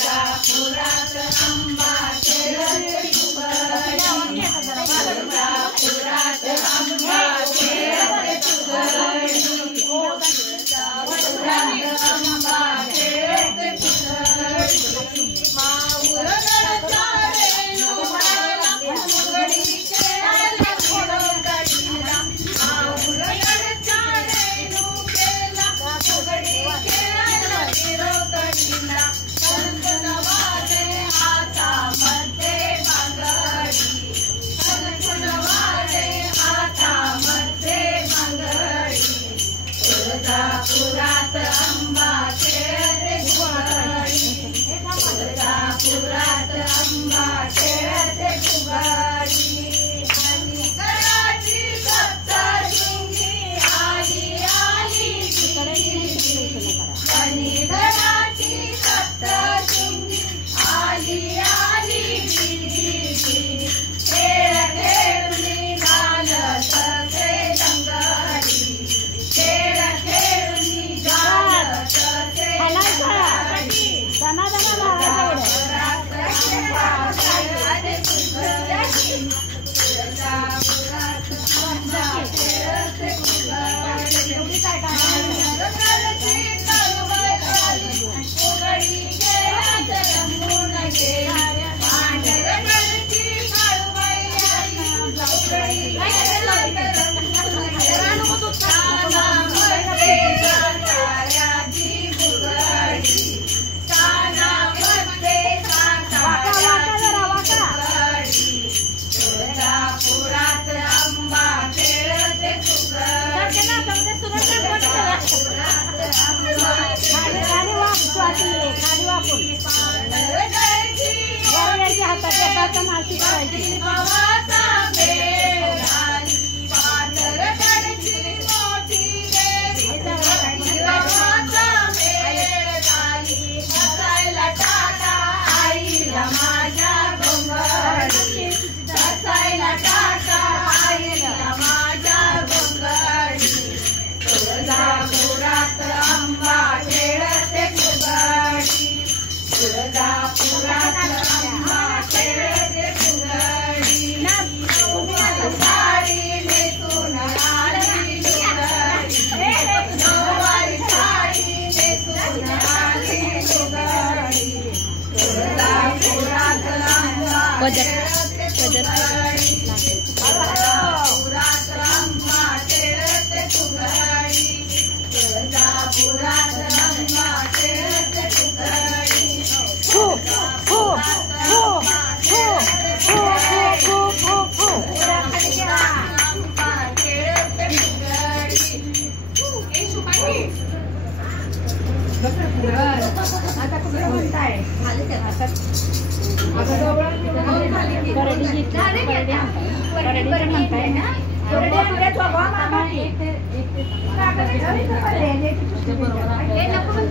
तुळजापुरात अंबा खेळते फुगडी, तुळजापुरात अंबा खेळते फुगडी, तुळजापुरात अंबा खेळते फुगडी, माऊर गडचा रेणुकाला फुगडी खेळायला फुगडीला, माऊर गडचा रेणुकेला फुगडी खेळायला फुगडीला, कणकण वाजे हातामध्ये बांगडी, कणकण वाजे हातामध्ये बांगडी, तुळजापुरात अंबा खेळते फुगडी, तुळजापुरात अंबा खेळते फुगडी, आणि गडाची सप्तशृंगी आली आली गिरी, आणि गडाची सप्तशृंगी आली आली गिरी, खेळ खेळून घालत ते लंगडी, खेळ खेळून घालत ते लंगडी, तुळजापुरात अंबा खेळते फुगडी, तुळजापुरात अंबा खेळते फुगडी, माऊरगडची कळवळी फुगडी खेळत रंगून गेली, माऊरगडची कळवळी फुगडी खेळत रंगून गेली, कानामध्ये साताऱ्याची फुगडी, कानामध्ये साताऱ्याची फुगडी, तुळजापुरात अंबा खेळते फुगडी, तुळजापुरात अंबा खेळते फुगडी, भावाचा मेळ झाली, पांढरगडची मोठी देवी, भावाचा मेळ झाली, बसायला टाका आईला माझ्या घोंगडी, बसायला टाका आईला माझ्या घोंगडी, तुळजापुरात अंबा खेळते फुगडी, तुळजापुरात अंबा खेळते फुगडी, साडी नेसून आली फुगडी, नऊवारी साडी नेसून आली फुगडी, तुळजापुरात अंबा खेळते फुगडी, तुळजापुरात अंबा खेळते फुगडी, तुळजापुरात अंबा खेळते फुगडी, आता कुठलं म्हणताय